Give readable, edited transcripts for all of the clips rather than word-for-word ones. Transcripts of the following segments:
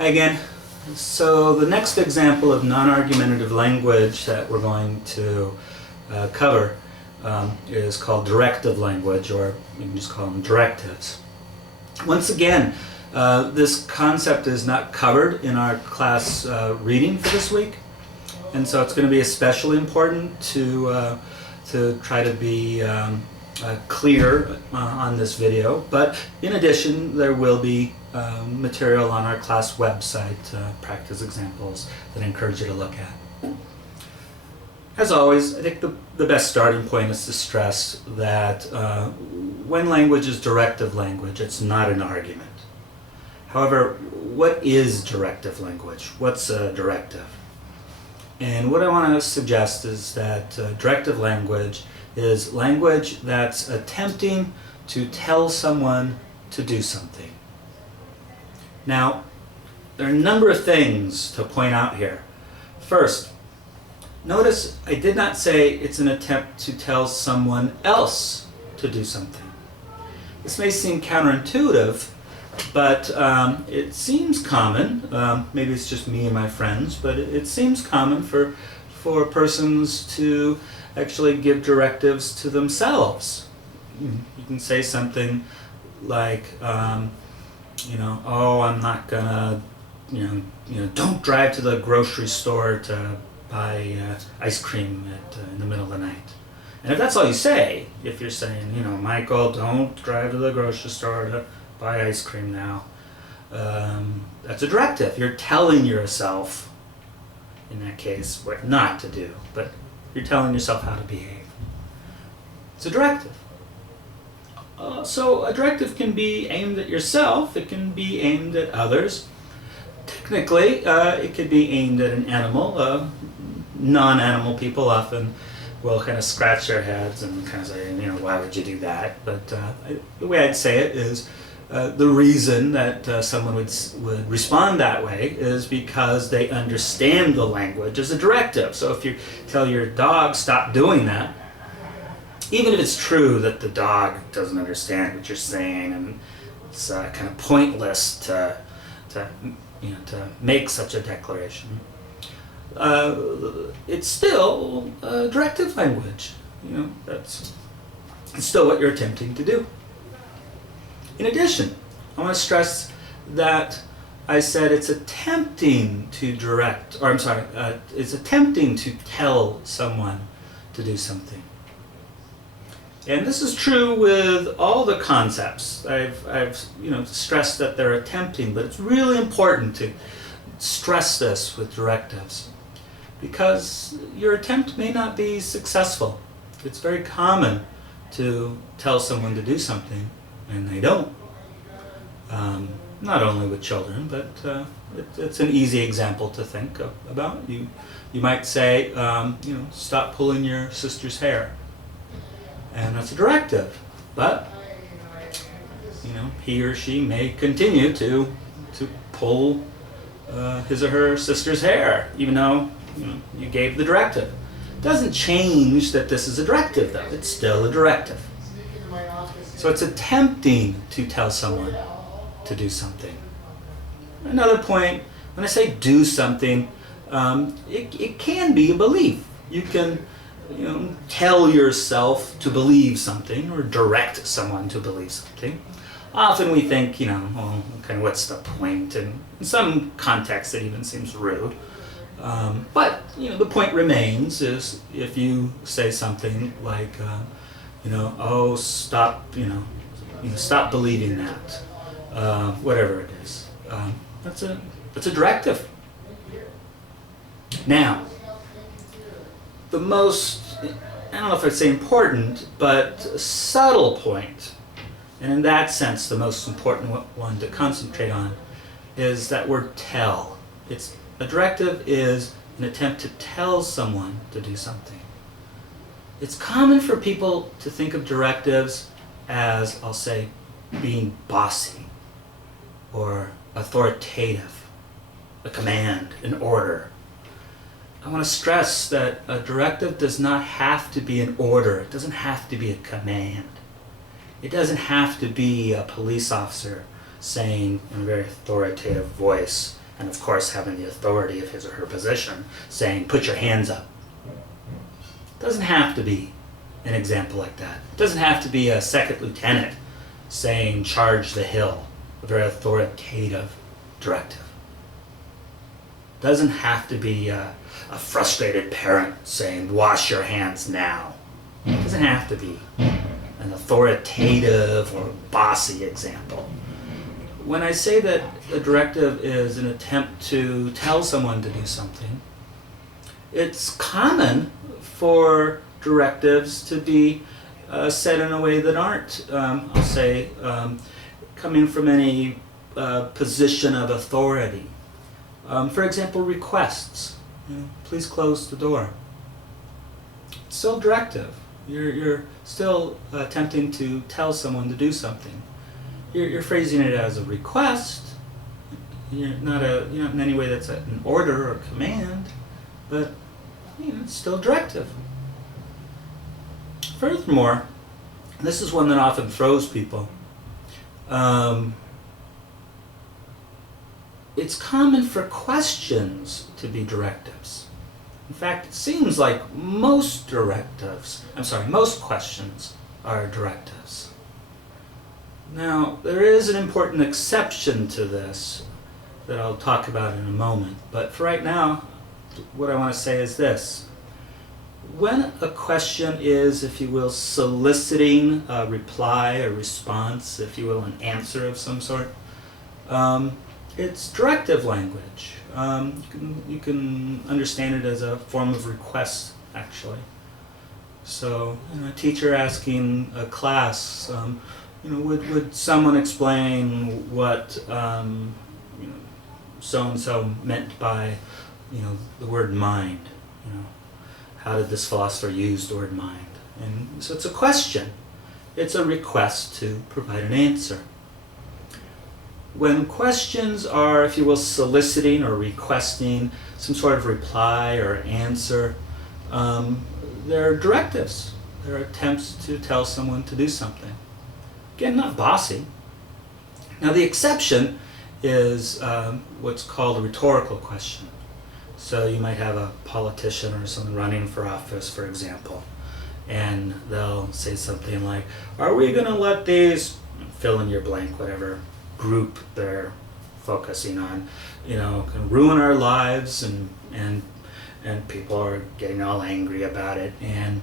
Hi again. So the next example of non-argumentative language that we're going to cover is called directive language, or you can just call them directives. Once again, this concept is not covered in our class reading for this week, and so it's going to be especially important to try to be clear on this video. But in addition, there will be material on our class website, practice examples that I encourage you to look at. As always, I think the best starting point is to stress that when language is directive language, it's not an argument. However, what is directive language? What's a directive? And what I want to suggest is that directive language is language that's attempting to tell someone to do something. Now, there are a number of things to point out here. First, notice I did not say it's an attempt to tell someone else to do something. This may seem counterintuitive, but it seems common. Maybe it's just me and my friends, but it seems common for persons to actually give directives to themselves. You can say something like, oh, I'm not gonna, don't drive to the grocery store to buy ice cream in the middle of the night. And if that's all you say, if you're saying, Michael, don't drive to the grocery store to buy ice cream now, that's a directive. You're telling yourself, in that case, what not to do, but you're telling yourself how to behave. It's a directive. So a directive can be aimed at yourself, it can be aimed at others. Technically, it could be aimed at an animal. Non-animal people often will kind of scratch their heads and kind of say, why would you do that? But the way I'd say it is, the reason that someone would respond that way is because they understand the language as a directive. So if you tell your dog, stop doing that, even if it's true that the dog doesn't understand what you're saying and it's kind of pointless to make such a declaration, it's still directive language. It's still what you're attempting to do. In addition, I want to stress that I said it's attempting to it's attempting to tell someone to do something. And this is true with all the concepts. I've stressed that they're attempting, but it's really important to stress this with directives, because your attempt may not be successful. It's very common to tell someone to do something and they don't. Not only with children, but it's an easy example to think about. You might say, stop pulling your sister's hair. And that's a directive. But, he or she may continue to pull his or her sister's hair, even though you gave the directive. It doesn't change that this is a directive, though. It's still a directive. So it's attempting to tell someone to do something. Another point, when I say do something, it can be a belief. You can tell yourself to believe something or direct someone to believe something. Often we think, what's the point? And in some contexts it even seems rude. But the point remains is if you say something like, oh, stop, stop believing that, whatever it is. That's a directive. Now, the most, I don't know if I'd say important, but subtle point, and in that sense the most important one to concentrate on, is that word tell. A directive is an attempt to tell someone to do something. It's common for people to think of directives as, I'll say, being bossy or authoritative, a command, an order. I want to stress that a directive does not have to be an order. It doesn't have to be a command. It doesn't have to be a police officer saying in a very authoritative voice, and of course having the authority of his or her position, saying, put your hands up. It doesn't have to be an example like that. It doesn't have to be a second lieutenant saying, charge the hill, a very authoritative directive. It doesn't have to be a frustrated parent saying, wash your hands now. It doesn't have to be an authoritative or bossy example. When I say that a directive is an attempt to tell someone to do something, it's common for directives to be said in a way that aren't, I'll say, coming from any position of authority. For example, requests. Please close the door. It's still directive. You're still attempting to tell someone to do something. You're phrasing it as a request. You're not in any way that's an order or command, but it's still directive. Furthermore, this is one that often throws people. It's common for questions to be directives. In fact, it seems like most questions are directives. Now, there is an important exception to this that I'll talk about in a moment, but for right now, what I want to say is this. When a question is, if you will, soliciting a reply, a response, if you will, an answer of some sort, it's directive language. You can understand it as a form of request, actually. So, a teacher asking a class, would someone explain what so-and-so meant by, the word mind? How did this philosopher use the word mind? And so it's a question. It's a request to provide an answer. When questions are, if you will, soliciting or requesting some sort of reply or answer, they're directives. They're attempts to tell someone to do something. Again, not bossy. Now the exception is what's called a rhetorical question. So you might have a politician or someone running for office, for example, and they'll say something like, are we going to let these, fill in your blank, whatever group they're focusing on, can ruin our lives, and people are getting all angry about it. And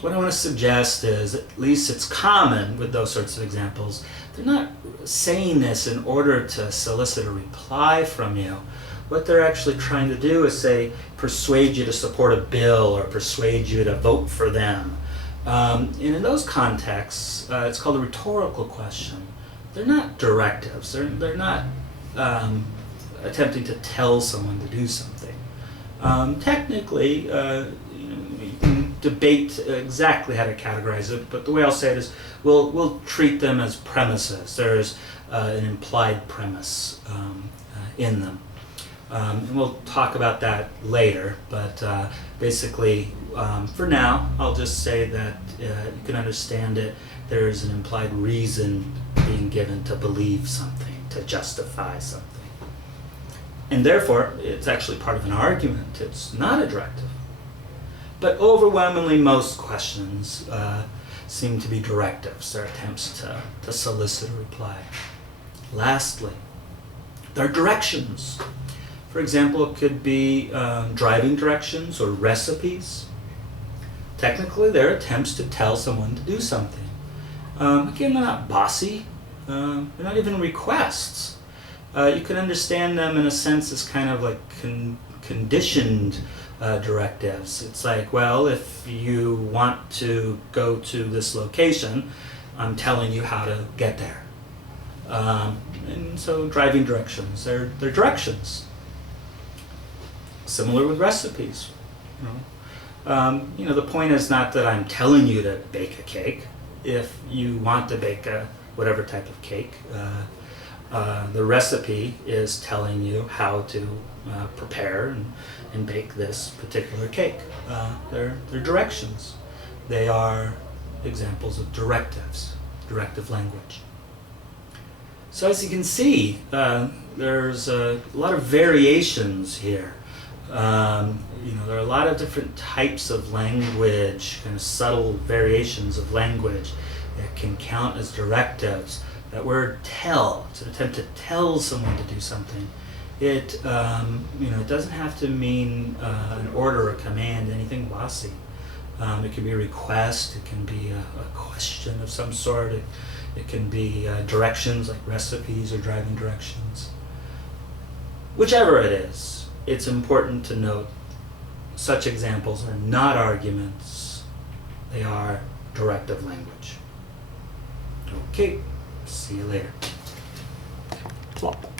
what I want to suggest is, at least it's common with those sorts of examples, they're not saying this in order to solicit a reply from you. What they're actually trying to do is say, persuade you to support a bill or persuade you to vote for them. And in those contexts, it's called a rhetorical question. They're not directives. They're not attempting to tell someone to do something. Technically, you can debate exactly how to categorize it, but the way I'll say it is, we'll treat them as premises. There's an implied premise in them. And we'll talk about that later, but basically, for now, I'll just say that you can understand it. There's an implied reason being given to believe something, to justify something. And therefore, it's actually part of an argument. It's not a directive. But overwhelmingly, most questions seem to be directives. They're attempts to solicit a reply. Lastly, they're directions. For example, it could be driving directions or recipes. Technically, they're attempts to tell someone to do something. Again, they're not bossy. They're not even requests. You can understand them in a sense as kind of like conditioned directives. It's like, well, if you want to go to this location, I'm telling you how to get there. And so driving directions, they're directions. Similar with recipes. The point is not that I'm telling you to bake a cake. If you want to bake whatever type of cake, the recipe is telling you how to prepare and bake this particular cake. They're directions. They are examples of directives, directive language. So as you can see, there's a lot of variations here. There are a lot of different types of language, kind of subtle variations of language that can count as directives. That word "tell," it's an attempt to tell someone to do something. It doesn't have to mean an order or command, anything bossy. It can be a request, it can be a question of some sort, it can be directions like recipes or driving directions. Whichever it is, it's important to note such examples are not arguments, they are directive language. Okay, see you later. Plop.